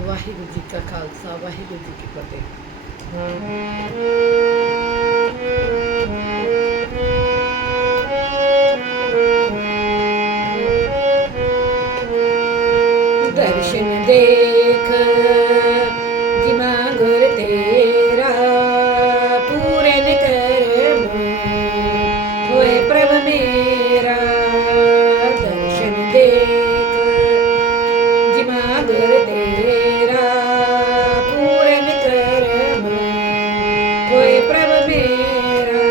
ਵਾਹਿਗੁਰੂ ਜੀ ਕਾ ਖਾਲਸਾ ਵਾਹਿਗੁਰੂ ਜੀ ਕੀ ਫਤਿਹ। दर्शन देख जिमा गुर तेरा पूरन कर होए प्रभ मेरा। दर्शन देख जिमा गुर तेरा पूरन कर होए प्रभ मेरा।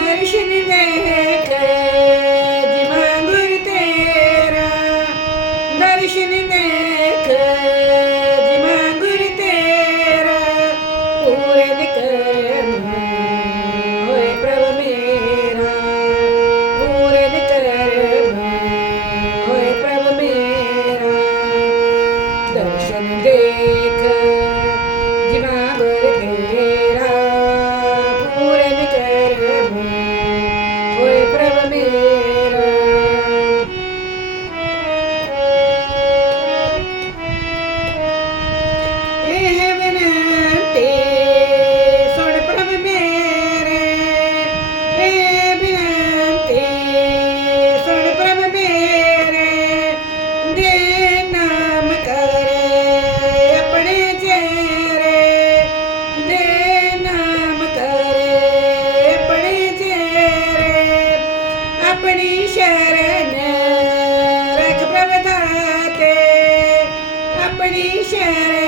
दर्शन देख जिमा गुर तेरा। दर्शन देख जिमा गुर तेरा पूरन कर होए प्रभ मेरा। पूरन कर होए प्रभ मेरा। दर्शन देख जिमा गुर तेरा पूरन कर होए प्रभ मेरा। ਇਹ ਬਿਨਤੀ ਸੁਣ ਪ੍ਰਭ ਮੇਰੇ। ਇਹ ਬਿਨਤੀ ਸੁਣ ਪ੍ਰਭ ਮੇਰੇ। ਦੇ ਨਾਮ ਕਰੇ ਆਪਣੇ ਚਿਹਰੇ। ਦੇ ਨਾਮ ਕਰੇ ਆਪਣੇ ਚਿਹਰੇ। ਆਪਣੀ ਸ਼ਰਨ ਰੱਖ ਪ੍ਰਭ ਦਾਤੇ। ਆਪਣੀ ਸ਼ਰਨ